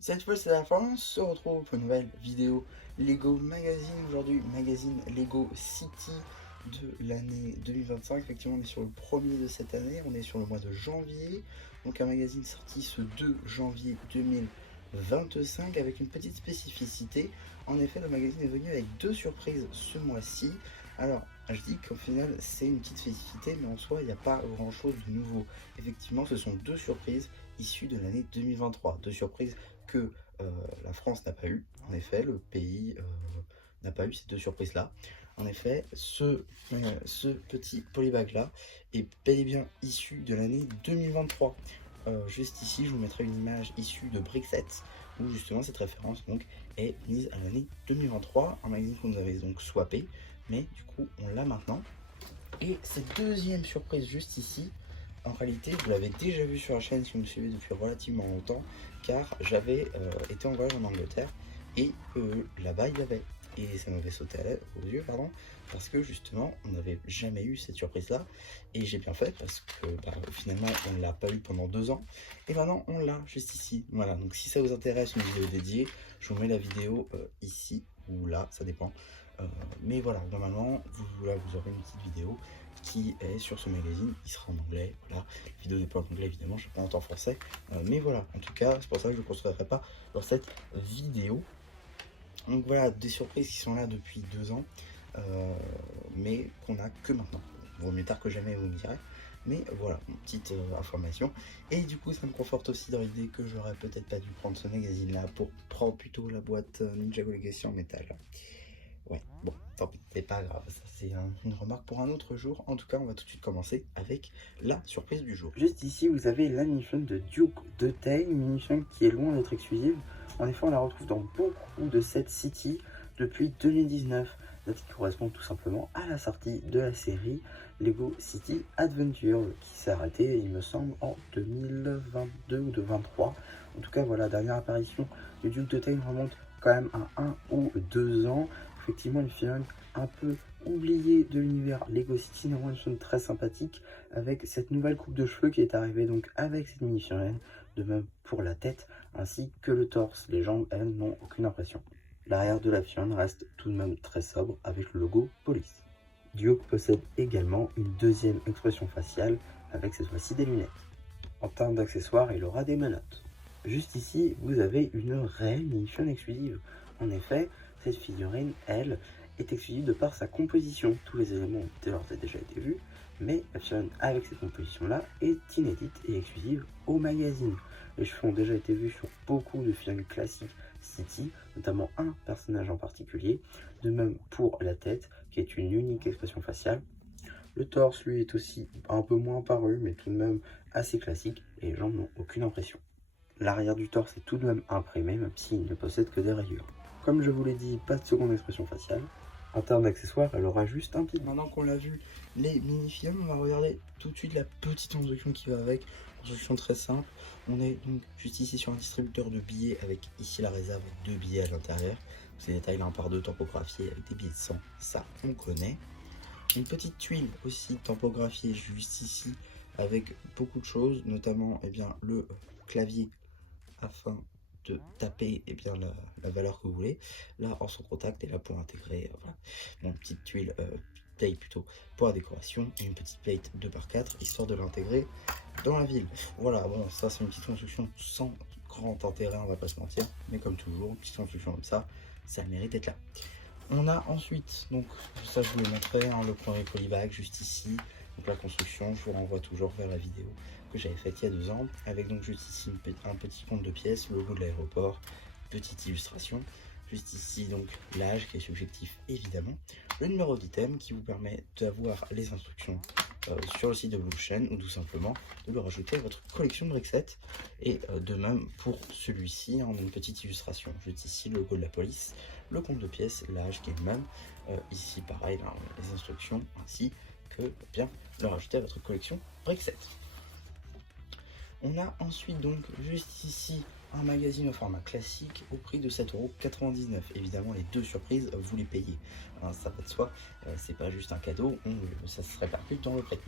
Cette fois c'est la fin, on se retrouve pour une nouvelle vidéo Lego Magazine. Aujourd'hui, magazine Lego City de l'année 2025. Effectivement, on est sur le premier de cette année, on est sur le mois de janvier. Donc un magazine sorti ce 2 janvier 2025 avec une petite spécificité. En effet, le magazine est venu avec deux surprises ce mois-ci. Alors, je dis qu'au final, c'est une petite spécificité, mais en soi, il n'y a pas grand-chose de nouveau. Effectivement, ce sont deux surprises issues de l'année 2023. Deux surprises que la France n'a pas eu. En effet, le pays n'a pas eu ces deux surprises-là. En effet, ce petit polybag-là est bel et bien issu de l'année 2023. Juste ici, je vous mettrai une image issue de Brixet, où justement cette référence donc est mise à l'année 2023, un magazine qu'on nous avait donc swappé, mais du coup on l'a maintenant. Et cette deuxième surprise juste ici, en réalité, vous l'avez déjà vu sur la chaîne si vous me suivez depuis relativement longtemps, car j'avais été en voyage en Angleterre et là-bas il y avait. Et ça m'avait sauté aux yeux, pardon, parce que justement, on n'avait jamais eu cette surprise-là. Et j'ai bien fait parce que finalement, on ne l'a pas eu pendant 2 ans. Et maintenant, on l'a juste ici. Voilà, donc si ça vous intéresse, une vidéo dédiée, je vous mets la vidéo ici ou là, ça dépend. Mais voilà, normalement, vous aurez une petite vidéo qui est sur ce magazine, il sera en anglais, voilà, la vidéo n'est pas en anglais évidemment, je ne sais pas en français, mais voilà, en tout cas, c'est pour ça que je ne construirai pas dans cette vidéo. Donc voilà, des surprises qui sont là depuis 2 ans, mais qu'on a que maintenant. Vaut mieux tard que jamais, vous me direz. Mais voilà, une petite information. Et du coup, ça me conforte aussi dans l'idée que j'aurais peut-être pas dû prendre ce magazine-là pour prendre plutôt la boîte Ninjago Legacy en métal. Ouais, bon, tant pis, c'est pas grave, ça c'est une remarque pour un autre jour. En tout cas, on va tout de suite commencer avec la surprise du jour. Juste ici, vous avez la minifigure de Duke de Tay, une minifigure qui est loin d'être exclusive. En effet, on la retrouve dans beaucoup de sets City depuis 2019, date qui correspond tout simplement à la sortie de la série Lego City Adventure, qui s'est arrêtée, il me semble, en 2022 ou 2023. En tout cas, voilà, la dernière apparition du Duke de Tay remonte quand même à 1 ou 2 ans. Effectivement, une figurine un peu oubliée de l'univers Lego City, néanmoins une figurine très sympathique avec cette nouvelle coupe de cheveux qui est arrivée donc avec cette mini-figurine, de même pour la tête ainsi que le torse. Les jambes, elles, n'ont aucune impression. L'arrière de la figurine reste tout de même très sobre avec le logo Police. Duke possède également une deuxième expression faciale avec cette fois-ci des lunettes. En termes d'accessoires, il aura des menottes. Juste ici, vous avez une réelle mini-figurine exclusive. En effet, cette figurine, elle, est exclusive de par sa composition. Tous les éléments ont déjà été vus, mais la figurine avec cette composition-là est inédite et exclusive au magazine. Les cheveux ont déjà été vus sur beaucoup de figurines classiques City, notamment un personnage en particulier. De même pour la tête, qui est une unique expression faciale. Le torse, lui, est aussi un peu moins apparu, mais tout de même assez classique, et les jambes n'ont aucune impression. L'arrière du torse est tout de même imprimé, même s'il ne possède que des rayures. Comme je vous l'ai dit, pas de seconde expression faciale. En termes d'accessoires, elle aura juste un petit... Maintenant qu'on l'a vu, les mini-films, on va regarder tout de suite la petite introduction qui va avec. Introduction très simple. On est donc juste ici sur un distributeur de billets avec ici la réserve, 2 billets à l'intérieur. Ces détails là 1 par 2 tampographiés avec des billets de 100, ça on connaît. Une petite tuile aussi tampographiée juste ici avec beaucoup de choses, notamment bien, le clavier afin de taper la valeur que vous voulez. Là, en son contact est là pour intégrer voilà, une petite tuile, plate plutôt, pour la décoration, et une petite plate 2x4, histoire de l'intégrer dans la ville. Voilà, bon, ça c'est une petite construction sans grand intérêt, on va pas se mentir, mais comme toujours, une petite construction comme ça mérite d'être là. On a ensuite, donc ça je vous le montrerai, hein, le premier polybag juste ici. Donc la construction, je vous renvoie toujours vers la vidéo que j'avais faite il y a 2 ans, avec donc juste ici un petit compte de pièces, le logo de l'aéroport, petite illustration. Juste ici donc l'âge qui est subjectif évidemment, le numéro d'item qui vous permet d'avoir les instructions sur le site de Blueocean ou tout simplement de le rajouter à votre collection de Brixet. Et de même pour celui-ci, on a une petite illustration, juste ici le logo de la police, le compte de pièces, l'âge qui est le même, ici pareil là, les instructions ainsi que bien le rajouter à votre collection Brixet. On a ensuite donc juste ici un magazine au format classique au prix de 7,99 €. Évidemment, les deux surprises, vous les payez. Hein, ça va de soi, c'est pas juste un cadeau, ça se répercute dans le prix.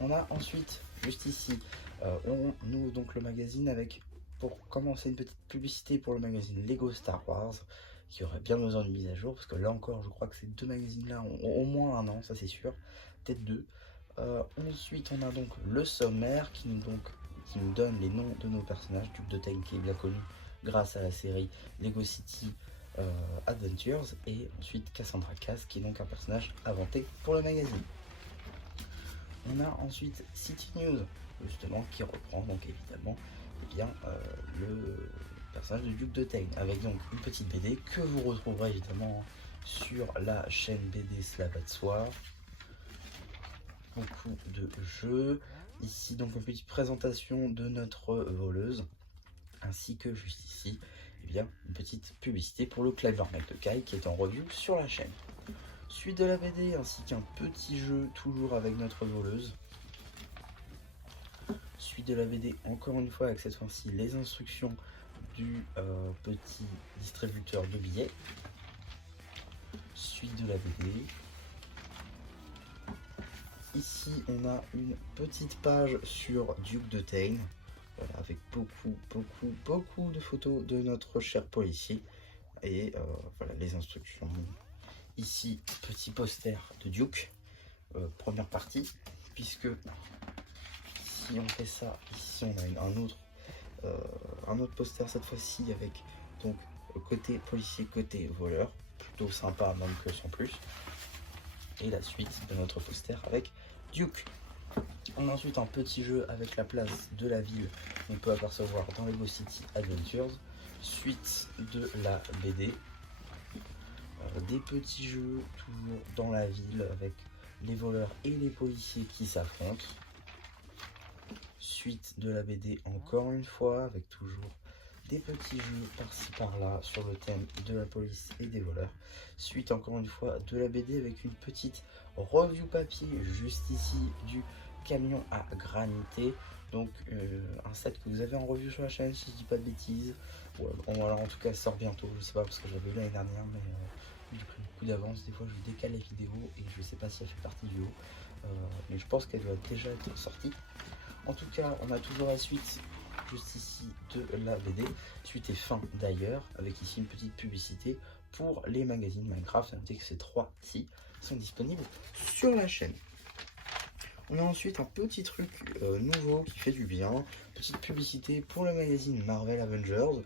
On a ensuite, juste ici, on ouvre donc le magazine avec pour commencer une petite publicité pour le magazine Lego Star Wars, qui aurait bien besoin d'une mise à jour, parce que là encore, je crois que ces deux magazines-là ont au moins un an, ça c'est sûr, peut-être deux. Ensuite, on a donc le sommaire qui nous donne les noms de nos personnages. Duke de Tank qui est bien connu grâce à la série Lego City Adventures, et ensuite Cassandra Cass qui est donc un personnage inventé pour le magazine. On a ensuite City News, justement, qui reprend donc évidemment le personnage de Duke de Tank, avec donc une petite BD que vous retrouverez évidemment sur la chaîne BD Cela va de soi. Beaucoup de jeux. Ici donc une petite présentation de notre voleuse, ainsi que juste ici une petite publicité pour le Clever Mec de Kai qui est en review sur la chaîne. Suite de la BD ainsi qu'un petit jeu toujours avec notre voleuse. Suite de la BD encore une fois avec cette fois-ci les instructions du petit distributeur de billets. Suite de la BD. Ici on a une petite page sur Duke de Tain, voilà, avec beaucoup de photos de notre cher policier et voilà les instructions. Ici petit poster de Duke, première partie, puisque si on fait ça, ici on a un autre poster cette fois-ci avec donc côté policier, côté voleur, plutôt sympa même que sans plus. Et la suite de notre poster avec Duke. On a ensuite un petit jeu avec la place de la ville qu'on peut apercevoir dans Lego City Adventures. Suite de la BD. Des petits jeux toujours dans la ville avec les voleurs et les policiers qui s'affrontent. Suite de la BD encore une fois avec toujours des petits jeux par-ci par-là sur le thème de la police et des voleurs. Suite encore une fois de la BD avec une petite review papier juste ici du camion à granité. Donc un set que vous avez en review sur la chaîne si je dis pas de bêtises. Alors en tout cas ça sort bientôt, je sais pas parce que j'avais eu l'année dernière, mais j'ai pris beaucoup d'avance. Des fois je décale les vidéos et je sais pas si elle fait partie du haut. Mais je pense qu'elle doit déjà être sortie. En tout cas on a toujours la suite juste ici de la BD, suite et fin d'ailleurs, avec ici une petite publicité pour les magazines Minecraft. À noter que ces trois-ci sont disponibles sur la chaîne. On a ensuite un petit truc nouveau qui fait du bien, petite publicité pour le magazine Marvel Avengers,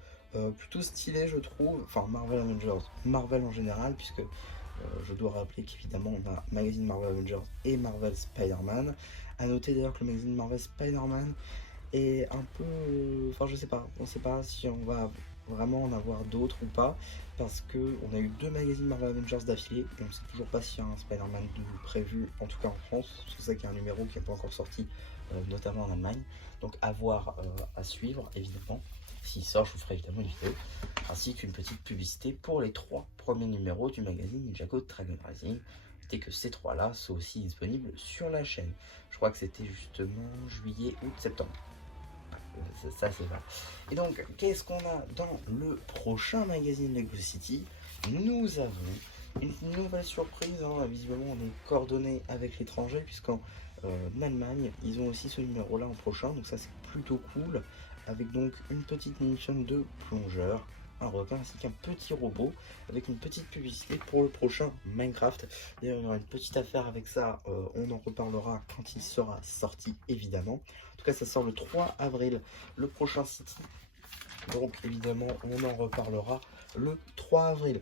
plutôt stylé je trouve, enfin Marvel Avengers, Marvel en général, puisque je dois rappeler qu'évidemment on a magazine Marvel Avengers et Marvel Spider-Man. A noter d'ailleurs que le magazine Marvel Spider-Man est un peu, enfin je sais pas, on sait pas si on va vraiment en avoir d'autres ou pas, parce que on a eu deux magazines Marvel Avengers d'affilée et on sait toujours pas s'il y a un Spider-Man 2 prévu, en tout cas en France. C'est ça qu'il y a un numéro qui n'est pas encore sorti, notamment en Allemagne, donc à voir, à suivre évidemment. S'il sort, je vous ferai évidemment une vidéo, ainsi qu'une petite publicité pour les trois premiers numéros du magazine Ninjago Dragon Rising. Dès que ces trois-là sont aussi disponibles sur la chaîne. Je crois que c'était justement juillet, août, septembre. Ça c'est vrai. Et donc, qu'est-ce qu'on a dans le prochain magazine Lego City? Nous avons une nouvelle surprise. Visiblement, on est coordonné avec l'étranger, puisqu'en Allemagne, ils ont aussi ce numéro-là en prochain. Donc ça, c'est plutôt cool. Avec donc une petite munition de plongeur, un requin ainsi qu'un petit robot, avec une petite publicité pour le prochain Minecraft. D'ailleurs, il y aura une petite affaire avec ça, on en reparlera quand il sera sorti évidemment. En tout cas, ça sort le 3 avril, le prochain City. Donc évidemment, on en reparlera le 3 avril.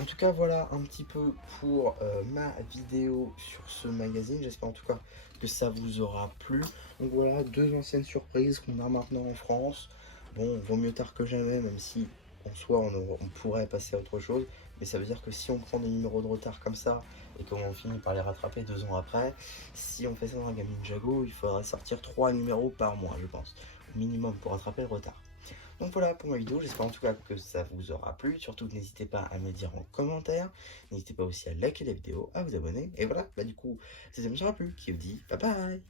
En tout cas, voilà un petit peu pour ma vidéo sur ce magazine. J'espère en tout cas que ça vous aura plu. Donc voilà, deux anciennes surprises qu'on a maintenant en France. Bon, vaut mieux tard que jamais, même si en soi on pourrait passer à autre chose. Mais ça veut dire que si on prend des numéros de retard comme ça et qu'on finit par les rattraper 2 ans après, si on fait ça dans un game Ninjago, il faudra sortir 3 numéros par mois, je pense, au minimum, pour rattraper le retard. Donc voilà pour ma vidéo, j'espère en tout cas que ça vous aura plu. Surtout n'hésitez pas à me dire en commentaire, n'hésitez pas aussi à liker la vidéo, à vous abonner. Et voilà, du coup, si ça vous aura plu, qui vous dit bye bye.